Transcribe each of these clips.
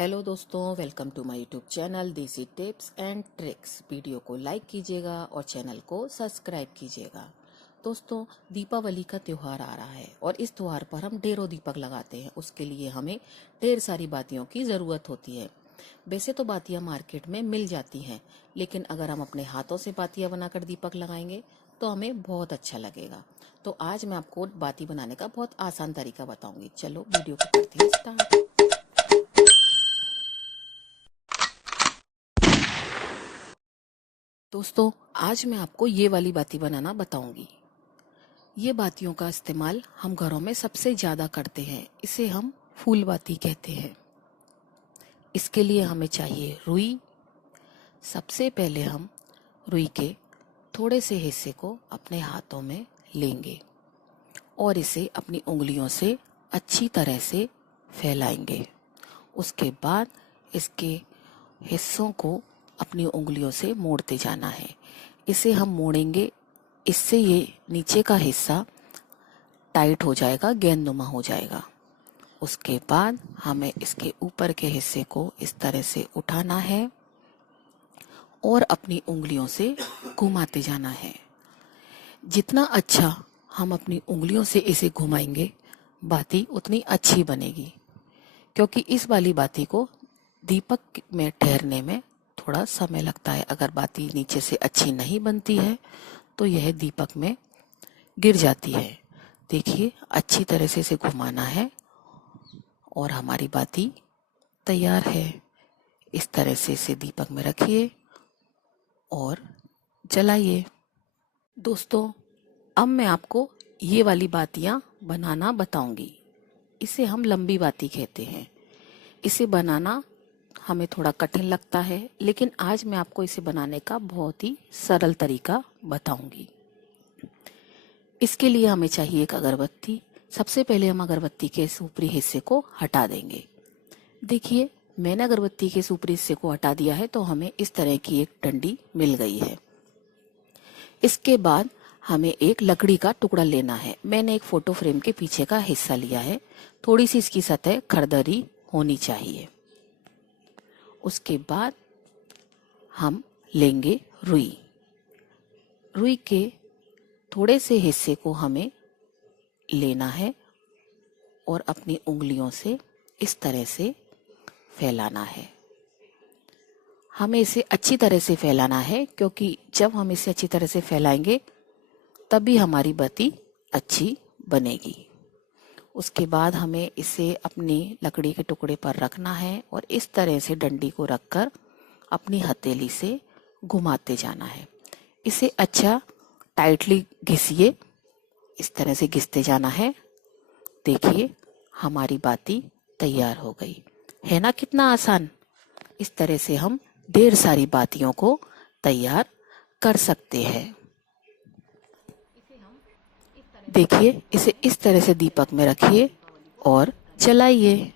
Hello दोस्तों, welcome to my YouTube channel desi tips and tricks. Video को like कीजिएगा और चैनल को सब्सक्राइब कीजिएगा। दोस्तों, दीपावली का त्यौहार आ रहा है और इस त्यौहार पर हम ढेरों दीपक लगाते हैं। उसके लिए हमें ढेर सारी बातियों की ज़रूरत होती है। वैसे तो बातियां मार्केट में मिल जाती हैं, लेकिन अगर हम अपने हाथों से बातियां बनाकर दीपक लगाएंगे तो हमें बहुत अच्छा लगेगा। तो आज मैं आपको बाती बनाने का बहुत आसान तरीका बताऊंगी। चलो वीडियो को करते हैं स्टार्ट। दोस्तों, आज मैं आपको ये वाली बाती बनाना बताऊंगी। ये बातियों का इस्तेमाल हम घरों में सबसे ज़्यादा करते हैं। इसे हम फूल बाती कहते हैं। इसके लिए हमें चाहिए रुई। सबसे पहले हम रुई के थोड़े से हिस्से को अपने हाथों में लेंगे और इसे अपनी उंगलियों से अच्छी तरह से फैलाएंगे। उसके बाद इसके हिस्सों को अपनी उंगलियों से मोड़ते जाना है। इसे हम मोड़ेंगे, इससे ये नीचे का हिस्सा टाइट हो जाएगा, गेंदनुमा हो जाएगा। उसके बाद हमें इसके ऊपर के हिस्से को इस तरह से उठाना है और अपनी उंगलियों से घुमाते जाना है। जितना अच्छा हम अपनी उंगलियों से इसे घुमाएंगे, बाती उतनी अच्छी बनेगी। क्योंकि इस वाली बाती को दीपक में ठहरने में थोड़ा समय लगता है। अगर बाती नीचे से अच्छी नहीं बनती है तो यह दीपक में गिर जाती है। देखिए, अच्छी तरह से इसे घुमाना है और हमारी बाती तैयार है। इस तरह से इसे दीपक में रखिए और जलाइए। दोस्तों, अब मैं आपको ये वाली बातियां बनाना बताऊंगी। इसे हम लंबी बाती कहते हैं। इसे बनाना हमें थोड़ा कठिन लगता है, लेकिन आज मैं आपको इसे बनाने का बहुत ही सरल तरीका बताऊंगी। इसके लिए हमें चाहिए एक अगरबत्ती। सबसे पहले हम अगरबत्ती के इस ऊपरी हिस्से को हटा देंगे। देखिए, मैंने अगरबत्ती के इस ऊपरी हिस्से को हटा दिया है तो हमें इस तरह की एक डंडी मिल गई है। इसके बाद हमें एक लकड़ी का टुकड़ा लेना है। मैंने एक फोटो फ्रेम के पीछे का हिस्सा लिया है। थोड़ी सी इसकी सतह खरदरी होनी चाहिए। उसके बाद हम लेंगे रुई। रुई के थोड़े से हिस्से को हमें लेना है और अपनी उंगलियों से इस तरह से फैलाना है। हमें इसे अच्छी तरह से फैलाना है, क्योंकि जब हम इसे अच्छी तरह से फैलाएंगे तभी हमारी बाती अच्छी बनेगी। उसके बाद हमें इसे अपनी लकड़ी के टुकड़े पर रखना है और इस तरह से डंडी को रखकर अपनी हथेली से घुमाते जाना है। इसे अच्छा टाइटली घिसिए। इस तरह से घिसते जाना है। देखिए, हमारी बाती तैयार हो गई है ना। कितना आसान। इस तरह से हम ढेर सारी बातियों को तैयार कर सकते हैं। देखिए, इसे इस तरह से दीपक में रखिए और जलाइए।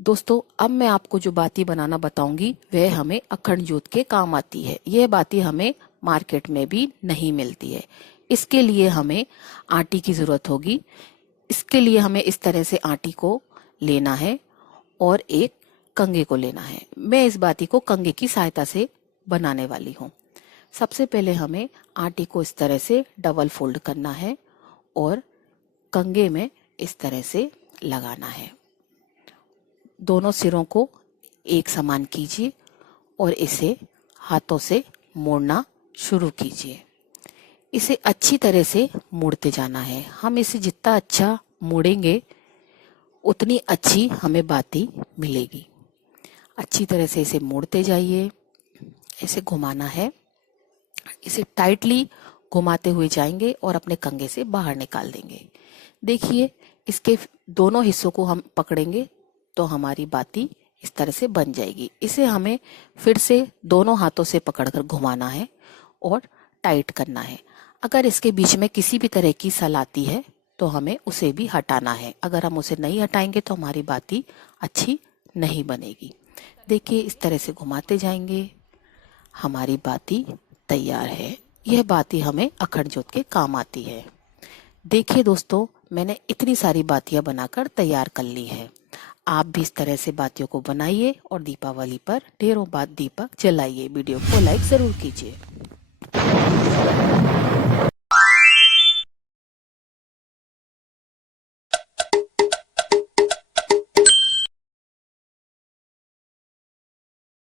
दोस्तों, अब मैं आपको जो बाती बनाना बताऊंगी वह हमें अखंड ज्योत के काम आती है। यह बाती हमें मार्केट में भी नहीं मिलती है। इसके लिए हमें आटी की जरूरत होगी। इसके लिए हमें इस तरह से आटी को लेना है और एक कंघे को लेना है। मैं इस बाती को कंघे की सहायता से बनाने वाली हूँ। सबसे पहले हमें आटी को इस तरह से डबल फोल्ड करना है और कंघे में इस तरह से लगाना है। दोनों सिरों को एक समान कीजिए और इसे हाथों से मोड़ना शुरू कीजिए। इसे अच्छी तरह से मोड़ते जाना है। हम इसे जितना अच्छा मोड़ेंगे उतनी अच्छी हमें बाती मिलेगी। अच्छी तरह से इसे मोड़ते जाइए। इसे घुमाना है। इसे टाइटली घुमाते हुए जाएंगे और अपने कंघे से बाहर निकाल देंगे। देखिए, इसके दोनों हिस्सों को हम पकड़ेंगे तो हमारी बाती इस तरह से बन जाएगी। इसे हमें फिर से दोनों हाथों से पकड़कर घुमाना है और टाइट करना है। अगर इसके बीच में किसी भी तरह की सलाती है तो हमें उसे भी हटाना है। अगर हम उसे नहीं हटाएंगे तो हमारी बाती अच्छी नहीं बनेगी। देखिए, इस तरह से घुमाते जाएंगे। हमारी बाती तैयार है। यह बाती हमें अखंड ज्योत के काम आती है। देखिए दोस्तों, मैंने इतनी सारी बातियां बनाकर तैयार कर ली है। आप भी इस तरह से बातियों को बनाइए और दीपावली पर ढेरों बार दीपक जलाइए। वीडियो को लाइक ज़रूर कीजिए।